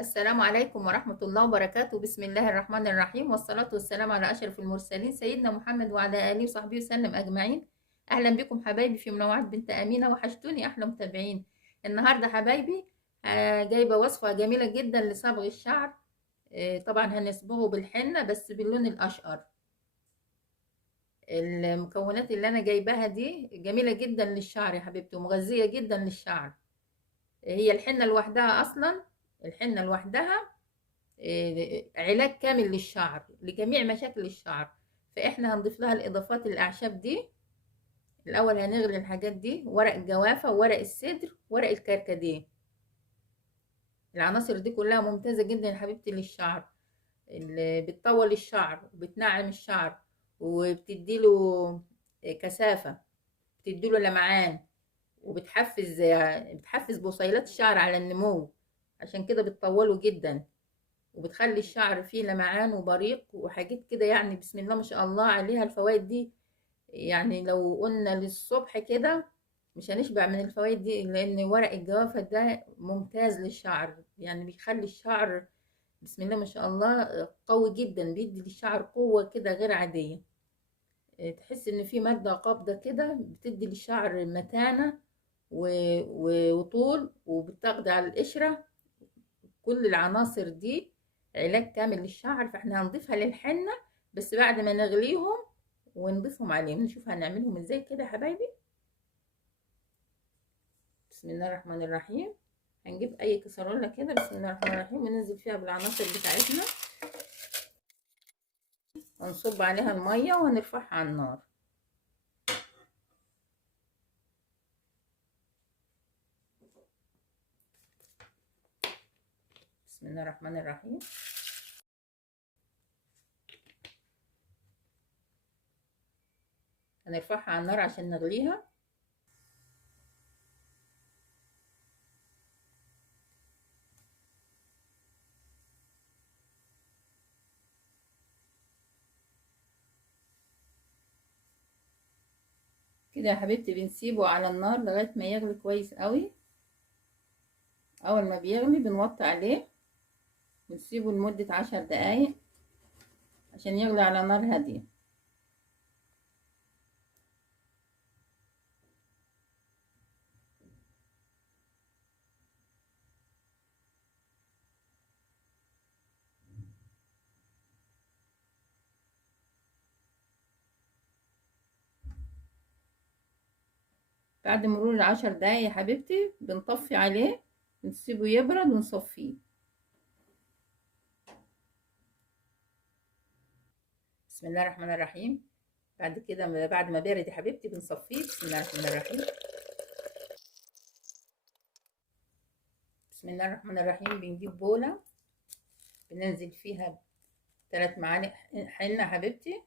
السلام عليكم ورحمة الله وبركاته. بسم الله الرحمن الرحيم، والصلاة والسلام على أشرف المرسلين سيدنا محمد وعلى آله وصحبه وسلم أجمعين. أهلا بكم حبايبي في منوعات بنت أمينة، وحشتوني أحلى متابعين. النهاردة حبايبي جايبة وصفة جميلة جدا لصبغ الشعر. طبعا هنصبغه بالحنة بس باللون الأشقر. المكونات اللي أنا جايباها دي جميلة جدا للشعر يا حبيبتي، ومغذية جدا للشعر. هي الحنة لوحدها أصلا، الحنة لوحدها علاج كامل للشعر، لجميع مشاكل الشعر. فاحنا هنضيف لها الاضافات الاعشاب دي. الاول هنغلي الحاجات دي: ورق الجوافه، وورق السدر، ورق الكركديه. العناصر دي كلها ممتازه جدا يا حبيبتي للشعر، اللي بتطول الشعر وبتنعم الشعر وبتديله كثافه، بتديله لمعان، بتحفز بصيلات الشعر على النمو. عشان كده بتطوله جدا، وبتخلي الشعر فيه لمعان وبريق وحاجات كده. يعني بسم الله ما شاء الله عليها الفوائد دي. يعني لو قلنا للصبح كده مش هنشبع من الفوائد دي، لان ورق الجوافة ده ممتاز للشعر. يعني بيخلي الشعر بسم الله ما شاء الله قوي جدا، بيدي للشعر قوة كده غير عادية. تحس ان في مادة قابضة كده بتدي للشعر متانة وطول، وبتقضي على القشرة. كل العناصر دي علاج كامل للشعر. فاحنا هنضيفها للحنة بس بعد ما نغليهم ونضيفهم عليهم. نشوف هنعملهم ازاي كده يا حبايبي. بسم الله الرحمن الرحيم. هنجيب اي كسرولة كده، بسم الله الرحمن الرحيم، وننزل فيها بالعناصر بتاعتنا، ونصب عليها المية وهنرفعها على النار. بسم الله الرحمن الرحيم. هنرفعها على النار عشان نغليها. كده يا حبيبتي بنسيبه على النار لغاية ما يغلي كويس قوي. اول ما بيغلي بنوطي عليه ونسيبه لمدة 10 دقايق عشان يغلي على نار هادية. بعد مرور ال10 دقايق يا حبيبتي بنطفي عليه، نسيبه يبرد ونصفيه. بسم الله الرحمن الرحيم. بعد كده بعد ما بارد يا حبيبتي بنصفيه. بسم الله الرحمن الرحيم. بسم الله الرحمن الرحيم. بنجيب بولة بننزل فيها 3 معالق حنة يا حبيبتي.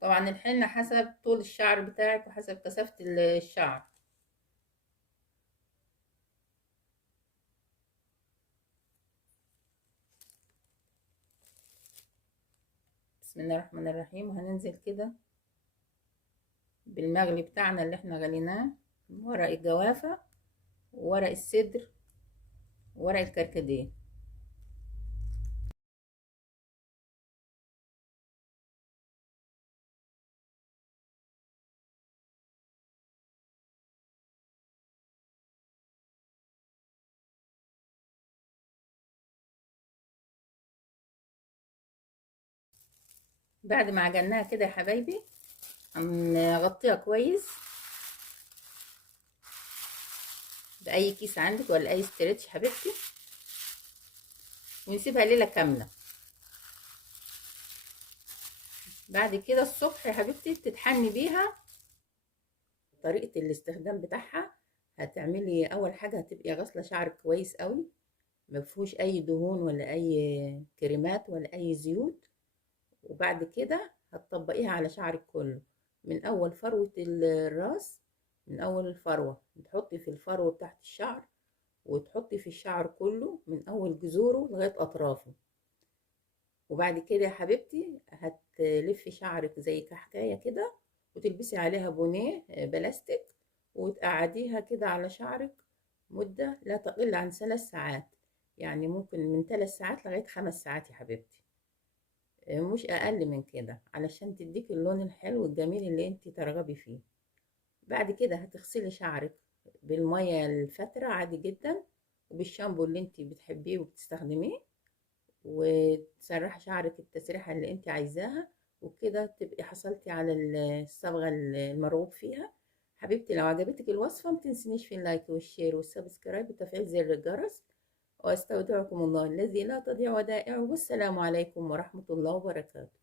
طبعا الحنة حسب طول الشعر بتاعك وحسب كثافة الشعر. بسم الله الرحمن الرحيم. وهننزل كده بالمغلي بتاعنا اللي احنا غليناه: ورق الجوافة، وورق السدر، وورق الكركديه. بعد ما عجناها كده يا حبايبي هنغطيها كويس بأي كيس عندك ولا أي استرتش حبيبتي، ونسيبها ليلة كاملة. بعد كده الصبح يا حبيبتي تتحني بيها. طريقة الاستخدام بتاعها: هتعملي أول حاجة هتبقي غاسلة شعرك كويس قوي، مفيهوش أي دهون ولا أي كريمات ولا أي زيوت. وبعد كده هتطبقيها على شعرك كله، من أول فروة الراس، من أول الفروة تحطي في الفروة بتاعت الشعر، وتحطي في الشعر كله من اول جذوره لغايه اطرافه. وبعد كده يا حبيبتي هتلفي شعرك زي كحكايه كده، وتلبسي عليها بونيه بلاستيك، وتقعديها كده على شعرك مدة لا تقل عن 3 ساعات، يعني ممكن من 3 ساعات لغاية 5 ساعات يا حبيبتي، مش أقل من كده، علشان تديك اللون الحلو الجميل اللي انت ترغبي فيه. بعد كده هتغسلي شعرك بالمية الفترة عادي جدا، وبالشامبو اللي انت بتحبيه وبتستخدميه، وتسرحي شعرك التسريحة اللي انت عايزاها، وكده تبقي حصلتي على الصبغة المرغوب فيها. حبيبتي لو عجبتك الوصفة متنسينيش في اللايك والشير والسبسكرايب وتفعيل زر الجرس، واستودعكم الله الذي لا تضيع ودائعه، والسلام عليكم ورحمة الله وبركاته.